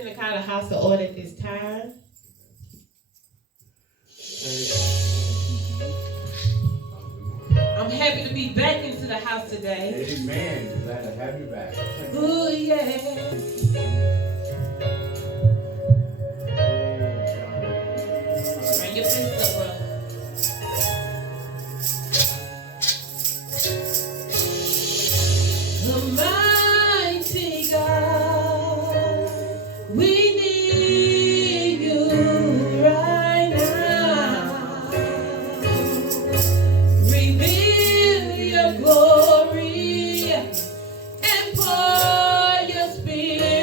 finna call the house to order at this time. I'm happy to be back into the house today. Amen. Glad to have you back. Ooh, yeah. Bring your fist up, bro. The mighty God, we need you right now. Reveal your glory and pour your spirit.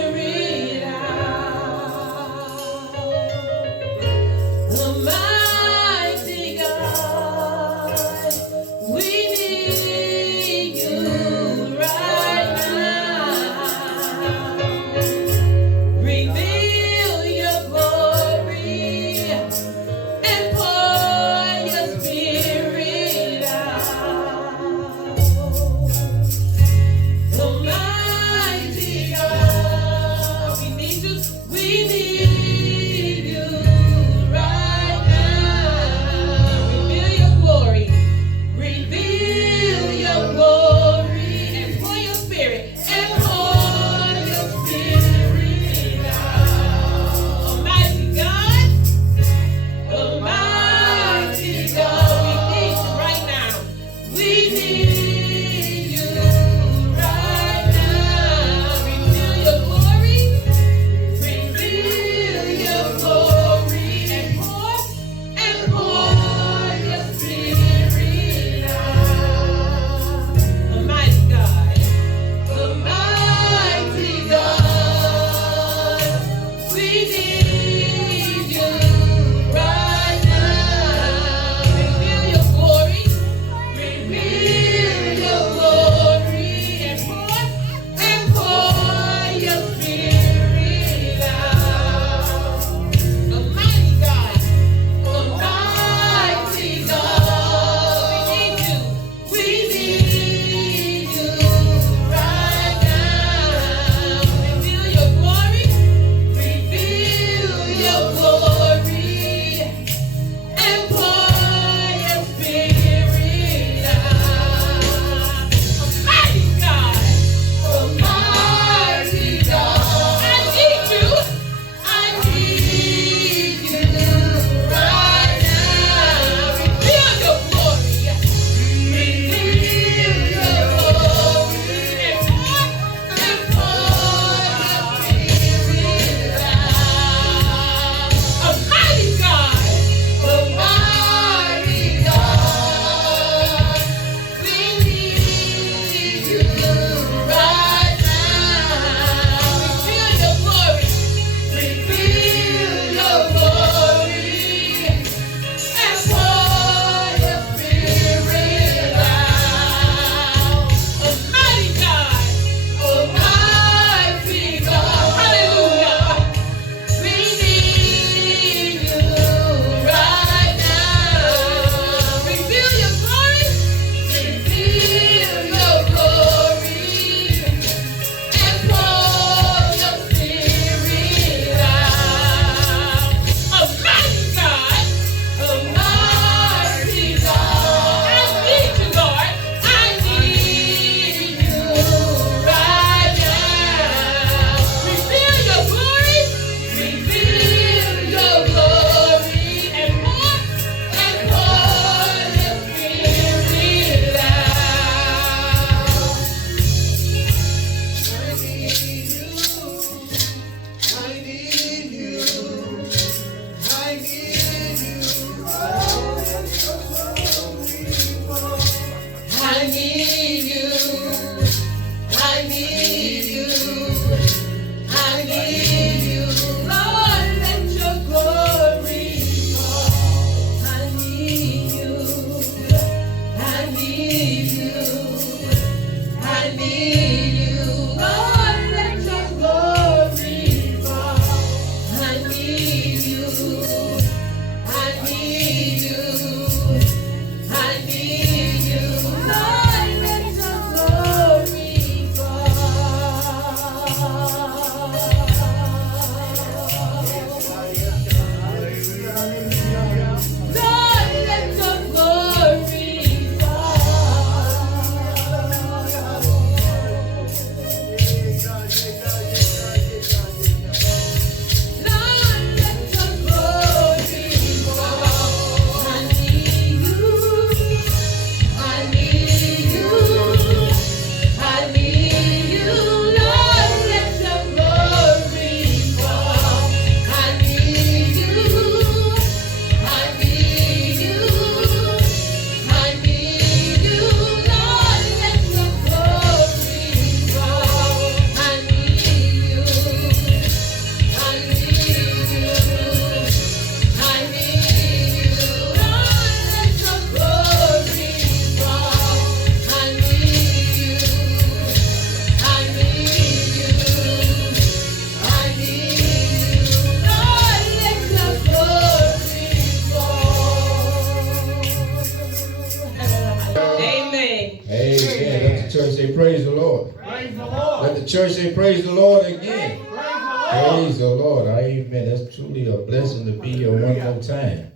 Praise the Lord. Let the church say praise the Lord again. Praise the Lord. Praise the Lord. Amen. That's truly a blessing to be here one more time.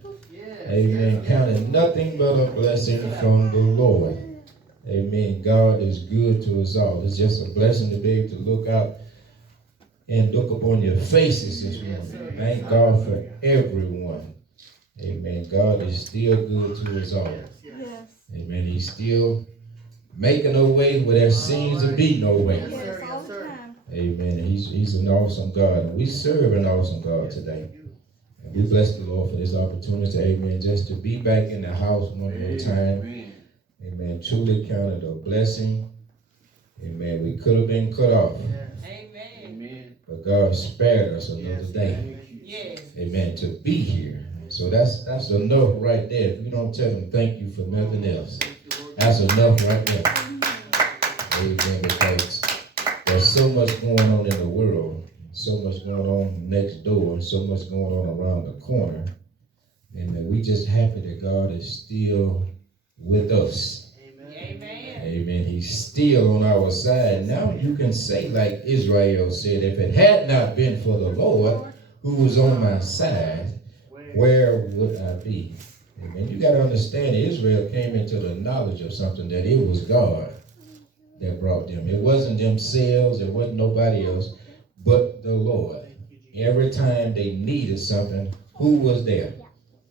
Amen. Counting nothing but a blessing from the Lord. Amen. God is good to us all. It's just a blessing to be able to look out and look upon your faces this morning. Thank God for everyone. Amen. God is still good to us all. Amen. He's still making a way where there seems to be no way. Amen. He's an awesome God. We serve an awesome God today. And we bless the Lord for this opportunity. Amen. Just to be back in the house one more time. Amen. Truly counted a blessing. Amen. We could have been cut off. Amen. But God spared us another day. Yes. Amen. To be here. So that's enough right there. If you don't tell them thank you for nothing else, that's enough right there. Amen. Because there's so much going on in the world, so much going on next door, so much going on around the corner. And we just happy that God is still with us. Amen. Amen. He's still on our side. Now you can say like Israel said, if it had not been for the Lord who was on my side, where would I be? Amen. You got to understand, Israel came into the knowledge of something, that it was God that brought them. It wasn't themselves. It wasn't nobody else but the Lord. Every time they needed something, who was there?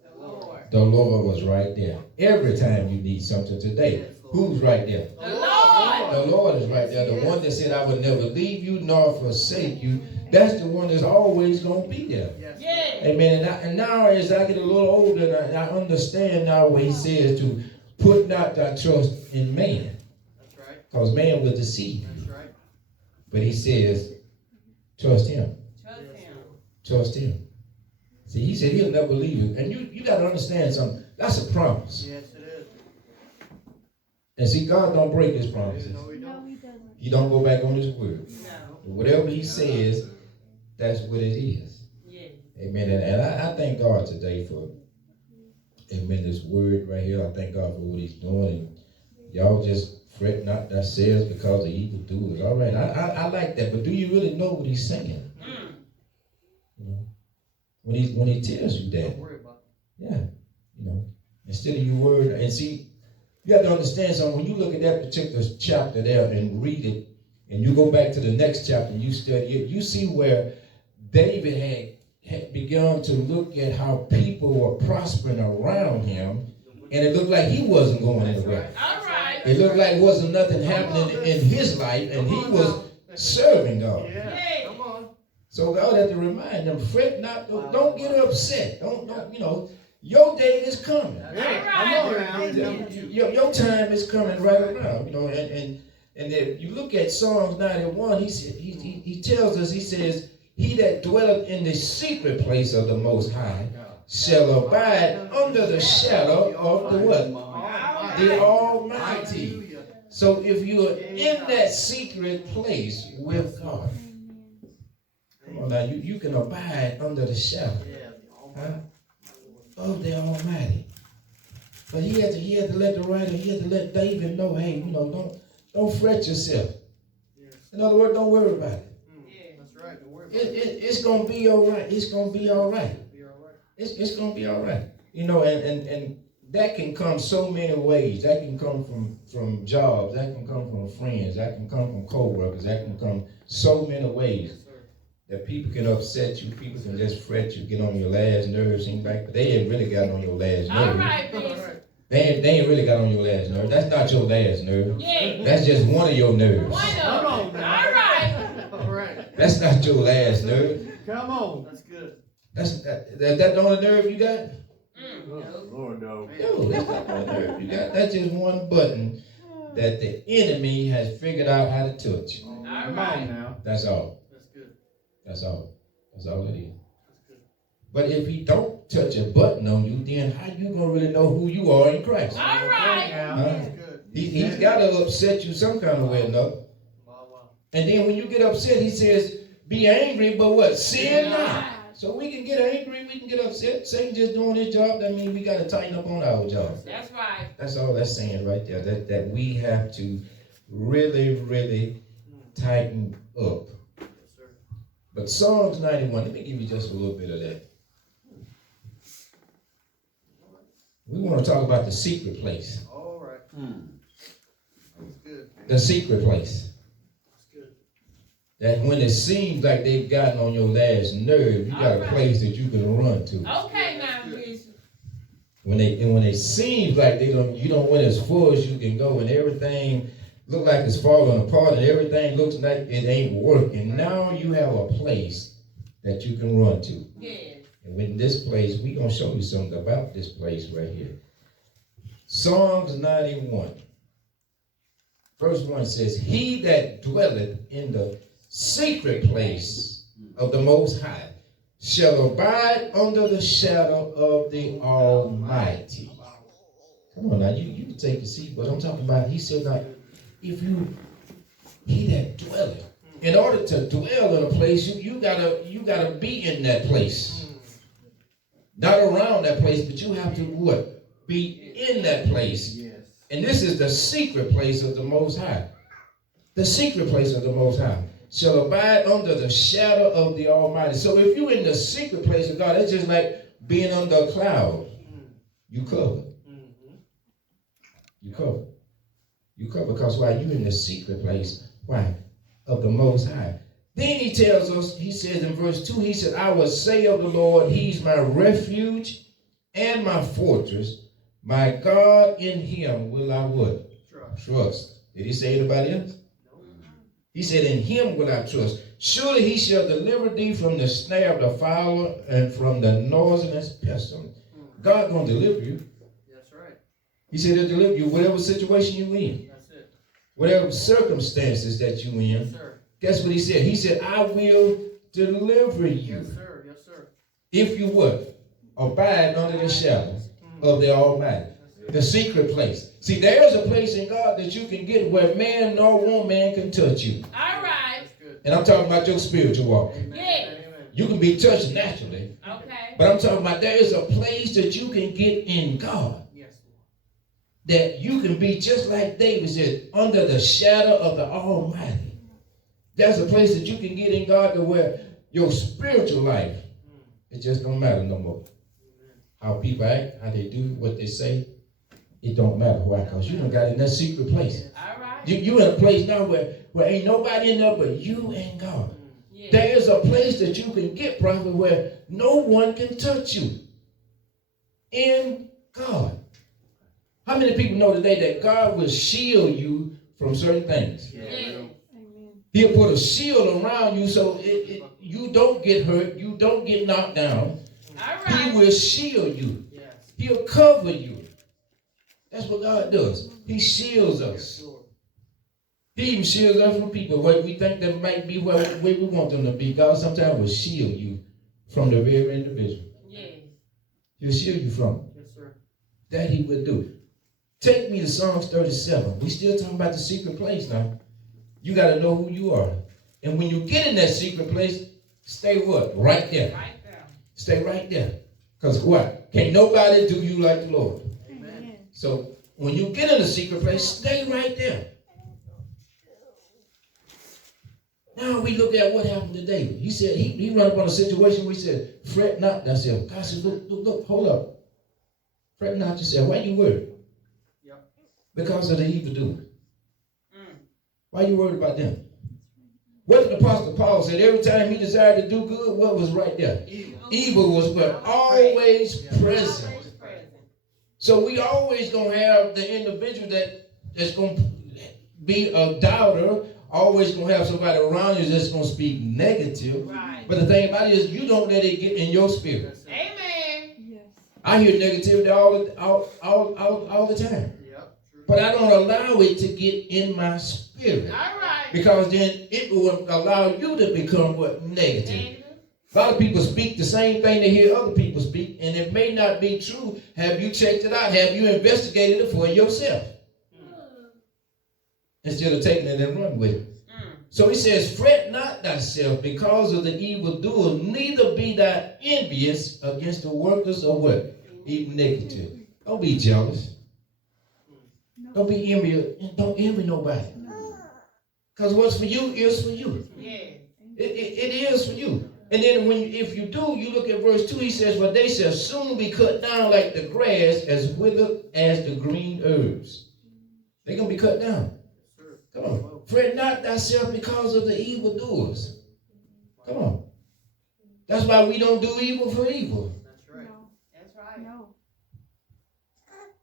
The Lord. The Lord was right there. Every time you need something today, who's right there? The Lord. The Lord is right there. The one that said, I would never leave you nor forsake you. That's the one that's always going to be there. Yes. Amen. And now as I get a little older, I understand now what he says to put not thy trust in man. That's right. Because man will deceive you. That's right. But he says, trust him. Trust him. Trust him. See, he said he'll never leave you. And you got to understand something. That's a promise. Yes, it is. And see, God don't break his promises. No, we don't. He don't go back on his word. No. Whatever he says, that's what it is. Yes. Amen. And I thank God today for, amen, this word right here. I thank God for what he's doing. And y'all just fret not thyselves because of evildoers. All right. I like that. But do you really know what he's saying? You know, when he tells you that. Don't worry about it. Yeah. You know, instead of your word. And see, you have to understand something. When you look at that particular chapter there and read it, and you go back to the next chapter and you study it, you see where David had begun to look at how people were prospering around him, and it looked like he wasn't going anywhere. All right. It looked like wasn't nothing happening in his life, and he was serving God. Yeah. Come on. So God had to remind them, fret not, don't get upset. Don't, you know, your day is coming. Hey, All come right. on now. Your time is coming right around, you know, and if you look at Psalms 91, he tells us, he says, he that dwelleth in the secret place of the Most High shall abide under the shadow of the what? The Almighty. Hallelujah. So if you are in that secret place with God, come on now, you can abide under the shadow of the Almighty. But he had to let the writer, he had to let David know, hey, you know, don't fret yourself. In other words, don't worry about it. That's right. Don't worry about it. It's gonna be all right. It's gonna be all right. Be all right. It's gonna be all right. You know, and that can come so many ways. That can come from jobs. That can come from friends. That can come from co-workers. That can come so many ways. That people can upset you, people can just fret you, get on your last nerve, seems like, but they ain't really got on your last nerve. All right, All please. right. They ain't really got on your last nerve. That's not your last nerve. Yeah. That's just one of your nerves. One of Come them. on All now. right. All right. That's not your last nerve. Come on. That's good. That's that the only nerve you got? No. Lord, no. No, that's not the only nerve you got. That's just one button that the enemy has figured out how to touch. All Come right. on now. That's all. That's good. That's all. That's all it is. That's good. But if he don't touch a button on you, then how you gonna really know who you are in Christ? All right. Now. Huh? That's good. He's got to upset you some kind of way or another. Wow. And then when you get upset, he says, be angry, but what? Sin not. So we can get angry, we can get upset. Satan just doing his job. That means we got to tighten up on our job. That's right. That's all that's saying right there. That we have to really, really tighten up. Yes, sir. But Psalms 91, let me give you just a little bit of that. We want to talk about the secret place. All right. That's good. The secret place. That's good. That when it seems like they've gotten on your last nerve, you got a place that you can run to. Okay, now, Bishop. When it seems like you don't went as full as you can go, and everything look like it's falling apart, and everything looks like it ain't working. Now you have a place that you can run to. Yes. And in this place, we're going to show you something about this place right here. Psalms 91. Verse 1 says, He that dwelleth in the secret place of the Most High shall abide under the shadow of the Almighty. Come on now, you can take the seat, but I'm talking about, he said, like, he that dwelleth. In order to dwell in a place, you gotta be in that place. Not around that place, but you have to what? Be in that place. Yes. And this is the secret place of the Most High. The secret place of the Most High shall abide under the shadow of the Almighty. So if you're in the secret place of God, it's just like being under a cloud. You cover. You cover. You cover because why? You're in the secret place. Why? Of the Most High. Then he tells us, he says in verse 2, he said, I will say of the Lord, he's my refuge and my fortress. My God, in him will I what? Trust. Did he say anybody else? No. He said, in him will I trust. Surely he shall deliver thee from the snare of the fowler and from the noisome pestilence. God gonna deliver you. That's right. He said he'll deliver you whatever situation you in. That's it. Whatever circumstances that you in. Yes, sir. Guess what he said? He said, I will deliver you. Yes, sir. Yes, sir. If you would abide under the shadow of the Almighty. The secret place. See, there's a place in God that you can get where man nor woman can touch you. All right. That's good. And I'm talking about your spiritual walk. Amen. Yeah. Amen. You can be touched naturally. Okay. But I'm talking about there is a place that you can get in God. Yes, Lord. That you can be just like David said, under the shadow of the Almighty. There's a place that you can get in God to where your spiritual life, it just don't matter no more. How people act, how they do, what they say, it don't matter. Why? Because you done got in that secret place. All right. You in a place now where ain't nobody in there but you and God. Yeah. There is a place that you can get, prophet, where no one can touch you. In God. How many people know today that God will shield you from certain things? Yeah. He'll put a shield around you so you don't get hurt, you don't get knocked down. All He right. will shield you. Yes. He'll cover you. That's what God does. He shields Yes, us. Lord. He even shields us from people where we think that might be where we want them to be. God sometimes will shield you from the very individual. Yes. He'll shield you from it. Yes, sir. That he will do. Take me to Psalms 37. We still talking about the secret place now. You got to know who you are. And when you get in that secret place, stay what? Right there. Right there. Stay right there. Because what? Can't nobody do you like the Lord. Amen. So when you get in the secret place, stay right there. Now we look at what happened to David. He said, he run up on a situation where he said, fret not thyself. God said, look, hold up. Fret not yourself. Why you worried? Yep. Because of the evildoer. Why you worried about them? What did the Apostle Paul said? Every time he desired to do good, what was right there? Evil was what? Always present. Always present. So we always going to have the individual that's going to be a doubter, always going to have somebody around you that's going to speak negative. Right. But the thing about it is you don't let it get in your spirit. Yes, sir. Amen. Yes. I hear negativity all the time. Yep. True. But I don't allow it to get in my spirit. All right. Because then it will allow you to become what? Negative. Negative. A lot of people speak the same thing they hear other people speak, and it may not be true. Have you checked it out? Have you investigated it for yourself? Instead of taking it and run with it. So he says, fret not thyself because of the evildoer, neither be thou envious against the workers of what? Iniquity. Don't be jealous. Don't be envious. Don't envy nobody. Because what's for you is for you. Yeah. It is for you. And then if you do, you look at verse 2, he says, "But they shall soon be cut down like the grass, as withered as the green herbs." They're going to be cut down. Yes, sir. Come on. Fret not thyself because of the evildoers. Come on. That's why we don't do evil for evil. That's right. No. That's right. No.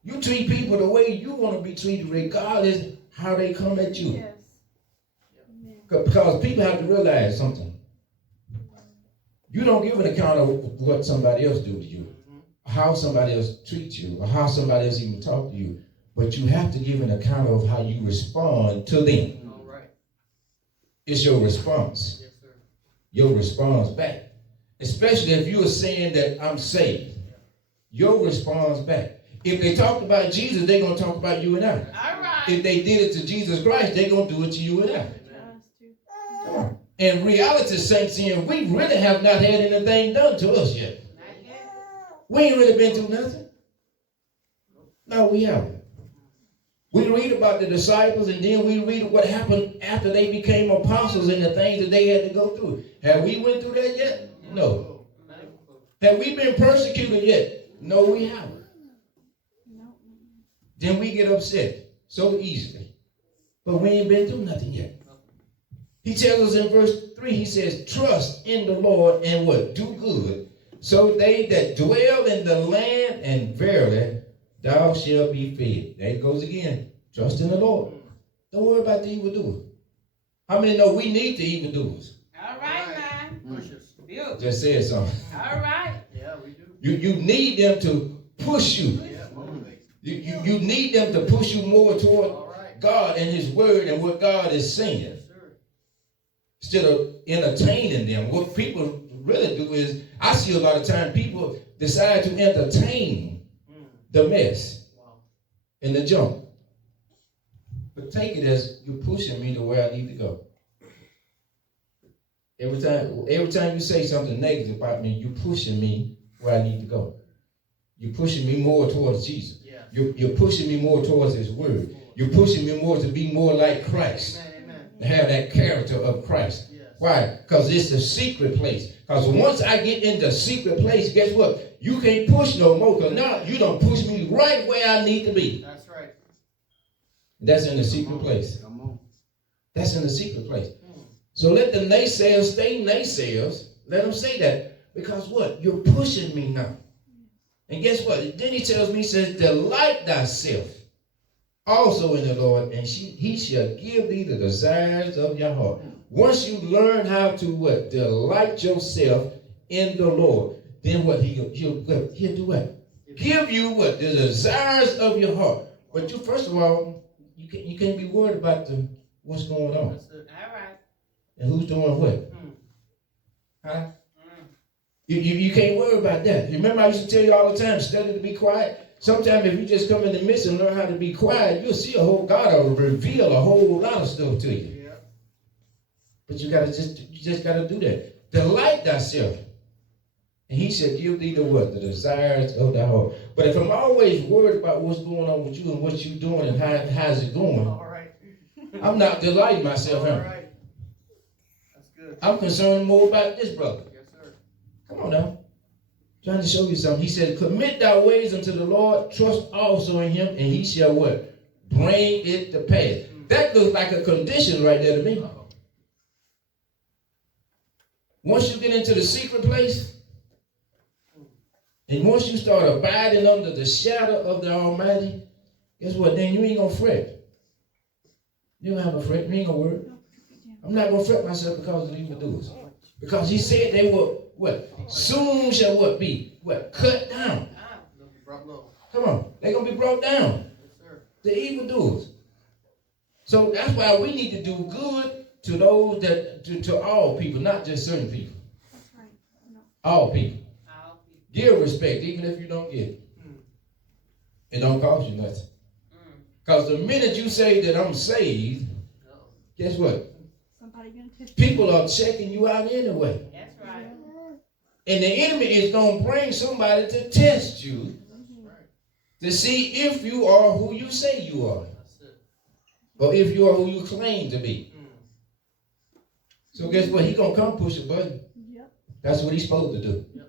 You treat people the way you want to be treated, regardless how they come at you. Yes. Amen. Because people have to realize something. You don't give an account of what somebody else do to you, how somebody else treats you, or how somebody else even talk to you. But you have to give an account of how you respond to them. All right. It's your response. Yes, sir. Your response back. Especially if you are saying that I'm saved. Your response back. If they talked about Jesus, they're going to talk about you and I. All right. If they did it to Jesus Christ, they're going to do it to you and I. Amen. Us too. Come on. And reality sinks in. We really have not had anything done to us yet. Not yet. We ain't really been through nothing. No, we haven't. We read about the disciples, and then we read what happened after they became apostles and the things that they had to go through. Have we went through that yet? No. Not even close. Have we been persecuted yet? No, we haven't. No. Then we get upset so easily. But we ain't been through nothing yet. He tells us in verse 3, he says, "Trust in the Lord and what? Do good. So they that dwell in the land, and verily thou shalt be fed." There it goes again. Trust in the Lord. Don't worry about the evildoer. How many know we need the evildoers? All right, man. Push us. Build. Just said something. All right. Yeah, we do. You need them to push you. Yeah, motivate. You need them to push you more toward All right. God and his word and what God is saying. Yes, sir. Instead of entertaining them. What people really do is, I see a lot of time people decide to entertain the mess Wow. and the junk. But take it as you're pushing me to where I need to go. Every time you say something negative about me, you're pushing me where I need to go. You're pushing me more towards Jesus. Yeah. You're pushing me more towards his word. You're pushing me more to be more like Christ. Amen. Amen. To have that character of Christ. Yes. Why? Because it's a secret place. Because once I get into a secret place, guess what? You can't push no more, because now you don't push me right where I need to be. That's right. That's in the secret place. Come on. That's in the secret place. So let the naysayers stay naysayers. Let them say that. Because what? You're pushing me now. And guess what? Then he tells me, he says, "Delight thyself also in the Lord, and he shall give thee the desires of your heart." Once you learn how to what? Delight yourself in the Lord, then what? He'll do what? Give you what? The desires of your heart. But you, first of all, you can't be worried about what's going on That's it. All right. and who's doing what. Huh? You can't worry about that. Remember, I used to tell you all the time, study to be quiet. Sometimes if you just come in the midst and learn how to be quiet, you'll see God will reveal a whole lot of stuff to you. Yeah. But you just gotta do that. Delight thyself, and he shall give thee the what? The desires of thy heart. But if I'm always worried about what's going on with you and what you're doing and how's it going, All right. I'm not delighting myself All in. right. That's good. I'm concerned more about this brother. Yes, sir. Come on now. Trying to show you something. He said, "Commit thy ways unto the Lord, trust also in him, and he shall what? Bring it to pass." That looks like a condition right there to me. Once you get into the secret place, and once you start abiding under the shadow of the Almighty, guess what? Then you ain't gonna fret. You don't have a fret. You ain't gonna worry. I'm not gonna fret myself because of the evildoers. Because he said they will what? Soon shall what be? What? Cut down. They'll be brought low. Come on. They're gonna be brought down. Yes, sir. The evildoers. So that's why we need to do good to those to all people, not just certain people. That's right. No. All people. All people. Give respect, even if you don't get it. It don't cost you nothing. Because the minute you say that I'm saved, guess what? Somebody gonna test People are checking you out anyway. That's right. And the enemy is going to bring somebody to test you to see if you are who you say you are. That's it. Or if you are who you claim to be. So guess what? He gonna come push a button. Yep. That's what he's supposed to do. Yep.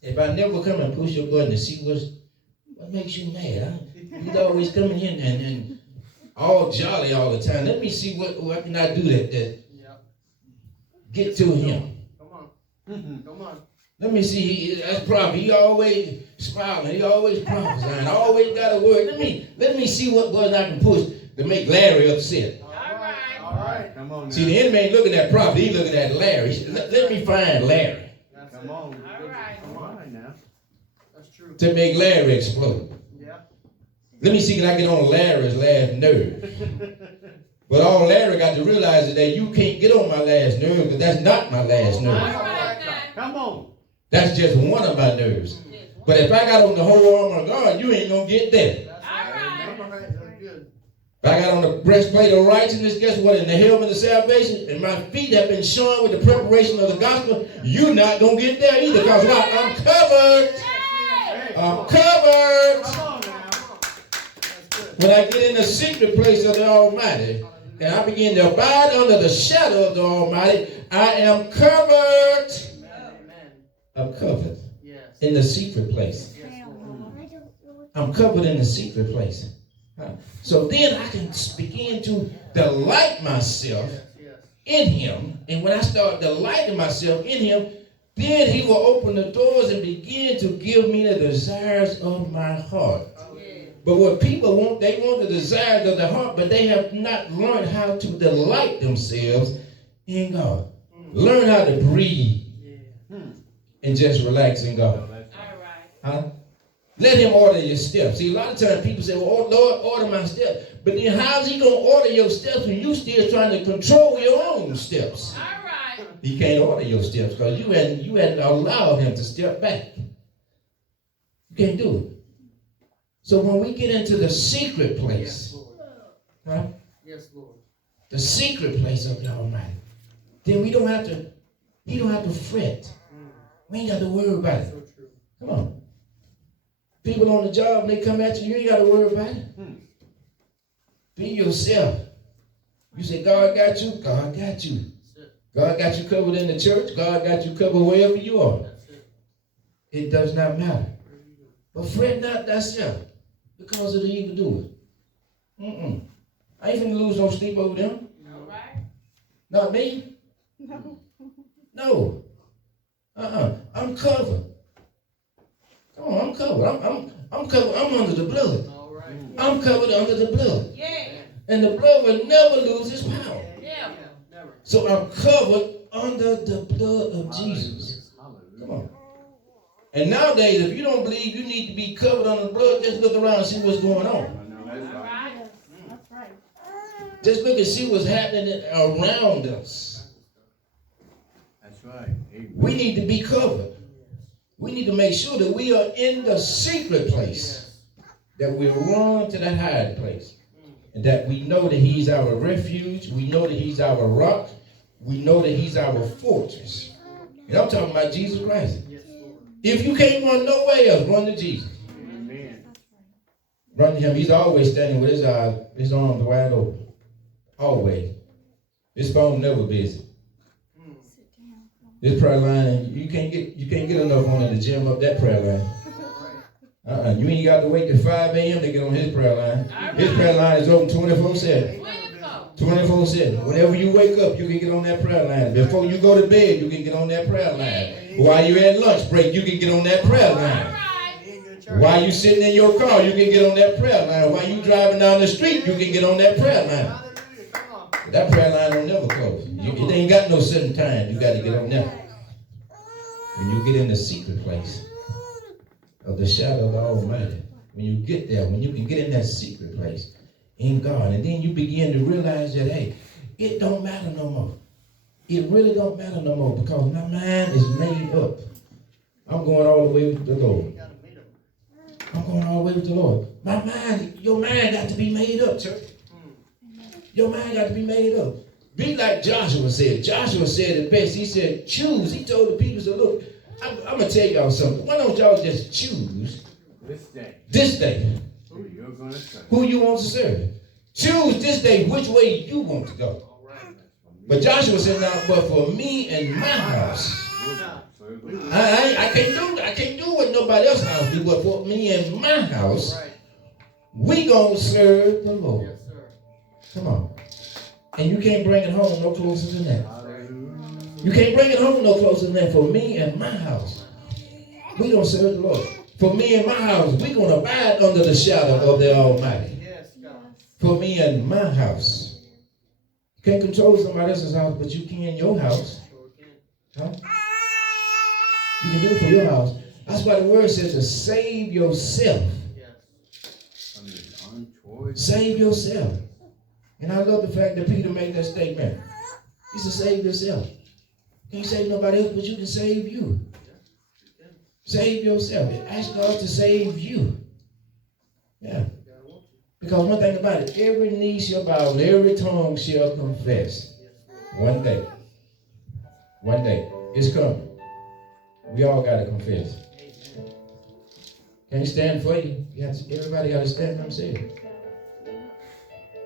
If I never come and push your button to see what makes you mad, huh? He's always coming in and all jolly all the time. Let me see what can I do that Yep. get to him. Come on. Come on. Let me see. That's prophet. He always smiling. He always prophesying. Always got a word. Let me see what button I can push to make Larry upset. All right. All right. Come on now. See, the enemy ain't looking at prophet. He's looking at Larry. Let me find Larry That's Come it. on. All right. Come All on. right now. That's true. to make Larry explode. Yeah. Let me see can I get on Larry's last nerve. But all Larry got to realize is that you can't get on my last nerve because that's not my last All nerve. right now. Come on. That's just one of my nerves. But if I got on the whole armor of God, you ain't going to get there. That's All right. All right. That's good. If I got on the breastplate of righteousness, guess what? In the helmet of salvation, and my feet have been shorn with the preparation of the gospel, you're not going to get there either. Because what? I'm covered. Hey, I'm covered. come on now. That's good. When I get in the secret place of the Almighty, and I begin to abide under the shadow of the Almighty, I am covered. Amen. I'm covered Yes. in the secret place. Yes, Damn, Lord. Lord. I'm covered in the secret place. So then I can begin to delight myself Yes. Yes. in him. And when I start delighting myself in him, then he will open the doors and begin to give me the desires of my heart. But what people want, they want the desires of the heart, but they have not learned how to delight themselves in God. Learn how to breathe Yeah. and just relax in God. All right. Huh? Let him order your steps. See, a lot of times people say, well, Lord, order my steps. But then how's he going to order your steps when you still trying to control your own steps? All right. He can't order your steps because you hadn't allowed him to step back. You can't do it. So when we get into the secret Yes, place, Lord. huh? Yes, Lord. The secret place of the Almighty, then he don't have to fret. We ain't got to worry about it. So true. Come on. People on the job, they come at you, you ain't got to worry about it. Be yourself. You say, God got you, God got you. That's it. God got you covered in the church, God got you covered wherever you are. That's it. It does not matter. Where you go? But fret not thyself because of the evildoer. I ain't finna lose no sleep over them. All right. Not me. No. No. I'm covered. Come on, I'm covered. I'm covered. I'm under the blood. All right. I'm covered under the blood. Yeah. And the blood will never lose its power. Yeah. Never. So I'm covered under the blood of Jesus. Come on. And nowadays, if you don't believe you need to be covered under the blood, just look around and see what's going on. I know that's All right. right. Yes, that's right. Just look and see what's happening around us. That's right. Amen. We need to be covered. We need to make sure that we are in the secret place. Yes. That we run to that hiding place. And that we know that he's our refuge. We know that he's our rock. We know that he's our fortress. And I'm talking about Jesus Christ. Yes, Lord. If you can't run nowhere else, run to Jesus. Amen. That's right. Run to him. He's always standing with his arms wide open. Always. His phone never busy. Sit down. This prayer line, you can't get enough on in the gym up that prayer line. You ain't got to wait till 5 a.m. to get on his prayer line. His prayer line is open 24/7. 24/7. Whenever you wake up, you can get on that prayer line. Before you go to bed, you can get on that prayer line. While you're at lunch break, you can get on that prayer line. While you sitting in your car, you can get on that prayer line. While you driving down the street, you can get on that prayer line. Hallelujah. Come on. That prayer line don't never close. It ain't got no certain time. You got to get on that. When you get in the secret place of the shadow of the Almighty, when you get there, when you can get in that secret place in God, and then you begin to realize that, hey, it don't matter no more. It really don't matter no more because my mind is made up. I'm going all the way with the Lord. You gotta meet him. I'm going all the way with the Lord. My mind, your mind got to be made up, church. Your mind got to be made up. Be like Joshua said. Joshua said it best. He said, choose. He told the people, so look, I'm going to tell y'all something. Why don't y'all just choose this day Who you're going to serve. who you want to serve? Choose this day which way you want to go. All right. But Joshua said, now, but for me and my house, I can't do what nobody else house do, but for me and my house, Right. we gonna serve the Lord. Yes, sir. Come on. And you can't bring it home no closer than that. Hallelujah. You can't bring it home no closer than that. For me and my house, we gonna serve the Lord. For me and my house, we gonna abide under the shadow of the Almighty. Yes, God. For me and my house. You can't control somebody else's house, but you can your house. Sure can. Huh? You can do it for your house. That's why the word says to save yourself. Yes. Save yourself. And I love the fact that Peter made that statement. He said, save yourself. You can't save nobody else, but you can save you. Save yourself. Ask God to save you. Yeah. Because one thing about it, every knee shall bow, every tongue shall confess. One day. One day. It's coming. We all got to confess. Can't stand for you. Everybody got to stand for themselves.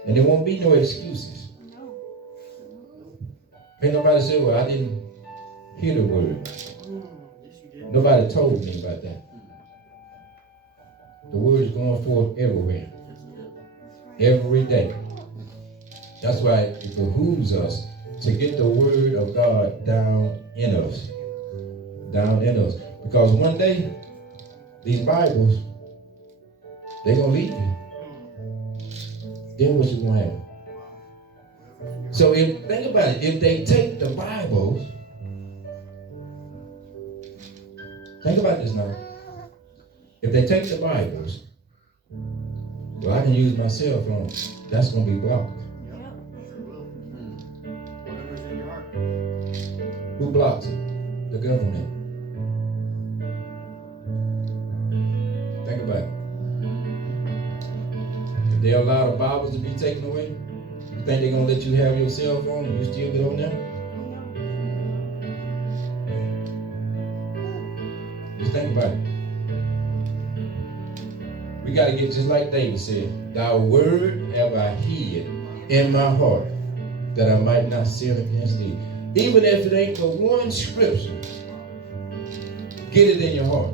And there won't be no excuses. Ain't nobody say, well, I didn't hear the word. Yes, you did. Nobody told me about that. The word is going forth everywhere. Every day. That's why it behooves us to get the word of God down in us. Down in us. Because one day, these Bibles, they're going to leave you. Then what you going to have? So think about it. If they take the Bibles, think about this now. If they take the Bibles, well, I can use my cell phone. That's going to be blocked. Whatever's in your heart. Who blocks it? The government. Think about it. If they allow the Bibles to be taken away, you think they're going to let you have your cell phone and you still get on there? Just think about it. We got to get just like David said, thy word have I hid in my heart that I might not sin against thee. Even if it ain't the one scripture, get it in your heart.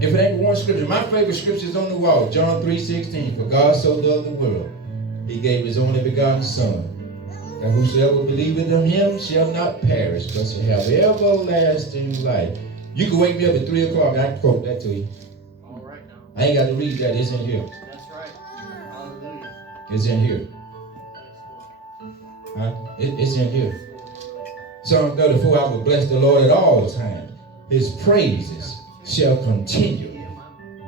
If it ain't one scripture, my favorite scripture is on the wall, John 3:16. For God so loved the world, he gave his only begotten Son. And whosoever believeth in him shall not perish, but shall have everlasting life. You can wake me up at 3 o'clock and I can quote that to you. All right now. I ain't got to read that. It's in here. That's right. Hallelujah. It's in here. Huh? It's in here. Psalm 34, I will bless the Lord at all times. His praises shall continue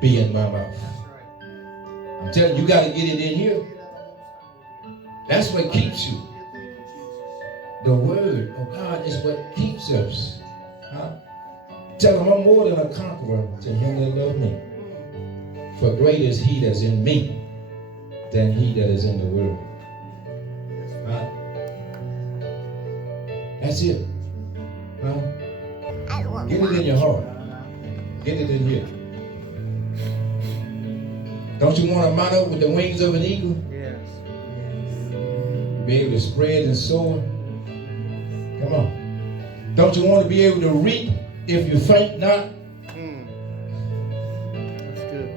be in my mouth. That's right. I'm telling you, you got to get it in here. That's what keeps you. The word of God is what keeps us. Huh? Tell him I'm more than a conqueror to him that loved me. For greater is he that's in me than he that is in the world. Huh? That's it. Huh? Get it in your heart. Get it in here. Don't you want to mount up with the wings of an eagle? Yes. Be able to spread and soar? Come on. Don't you want to be able to reap if you faint not? That's good.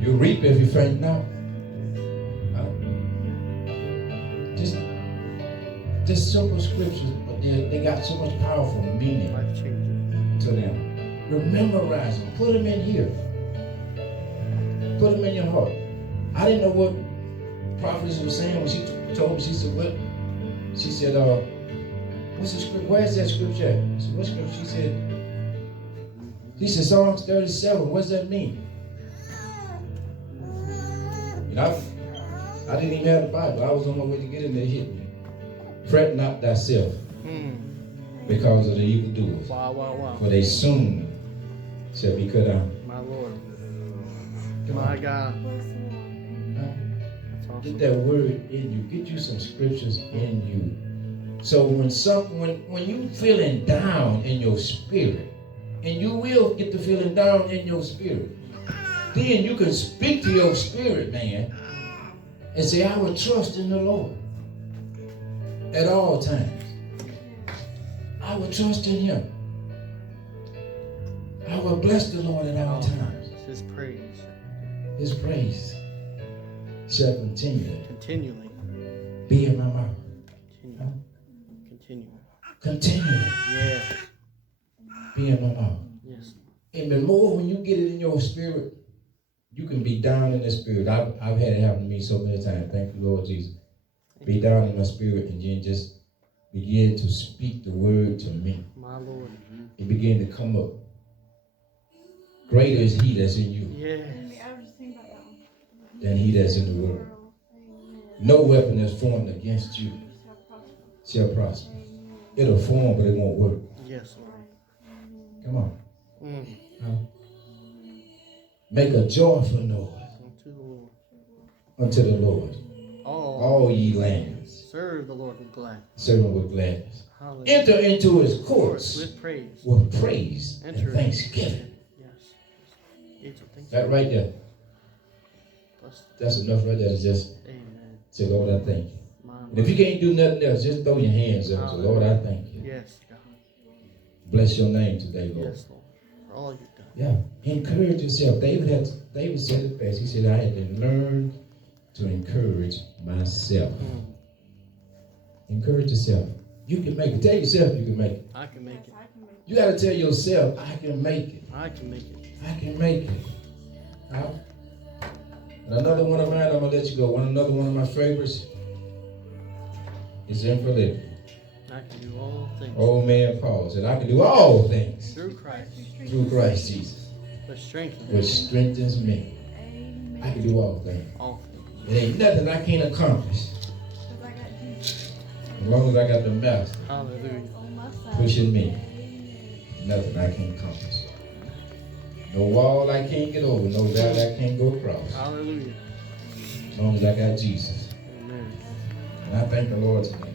You reap if you faint not. Just simple scriptures, but they got so much powerful meaning Life changing. to them. Memorize them. Put them in here. Put them in your heart. I didn't know what prophetess was saying when she told me. She said, what? She said, what's the script? Where's that scripture at? I said, what scripture? She said, Psalms 37. What's that mean? You know, I didn't even have the Bible. I was on my way to get in there. It hit me. Fret not thyself because of the evildoers. Wow, wow, wow. For they soon shall be cut out. My Lord. My God. Huh? That's awesome. Get that word in you. Get you some scriptures in you. So when you feeling down in your spirit, and you will get the feeling down in your spirit, then you can speak to your spirit, man, and say, I will trust in the Lord at all times. I will trust in him. I will bless the Lord at all times. His praise. His praise shall continually Continually. be in my mouth. Continue. Continually Yeah. be in my mouth. Yes. And the more when you get it in your spirit, you can be down in the spirit. I've had it happen to me so many times. Thank you, Lord Jesus. Be down in my spirit and then just begin to speak the word to me. My Lord. It begin to come up. Greater is he that's in you Yes. I was just thinking about that one. than he that's in the world. No weapon that's formed against you shall prosper. It'll form, but it won't work. Yes, Lord. Come on. Mm. Make a joyful noise Unto the Lord. unto the Lord. All ye lands, Serve the Lord with gladness. serve him with gladness. Hallelujah. Enter into his courts With praise. with praise and Enter. thanksgiving. Yes. Gates of thanksgiving. That right there, Bless that's enough right there to just the- Amen. say, Lord, I thank you. My And if you can't do nothing else, just throw your hands up and say, Lord, I thank you. Yes, God. Bless your name today, Lord. Yes, Lord. For all you've done. Yeah, encourage yourself. David said it best. He said, I had to learn to encourage myself. Encourage yourself. You can make it. Tell yourself you can make it. I can make it. You got to tell yourself, I can make it. I can make it. I can make it. And another one of mine, I'm going to let you go. Another one of my favorites is in Philippians. I can do all things. Old man Paul said, I can do all things Through Christ. through Christ Jesus, But strengthen. which strengthens me. I can do all things. All things. It ain't nothing I can't accomplish as long as I got the master Hallelujah. pushing me. Nothing I can't accomplish. No wall I can't get over. No valley I can't go across. Hallelujah. As long as I got Jesus. Amen. And I thank the Lord tonight.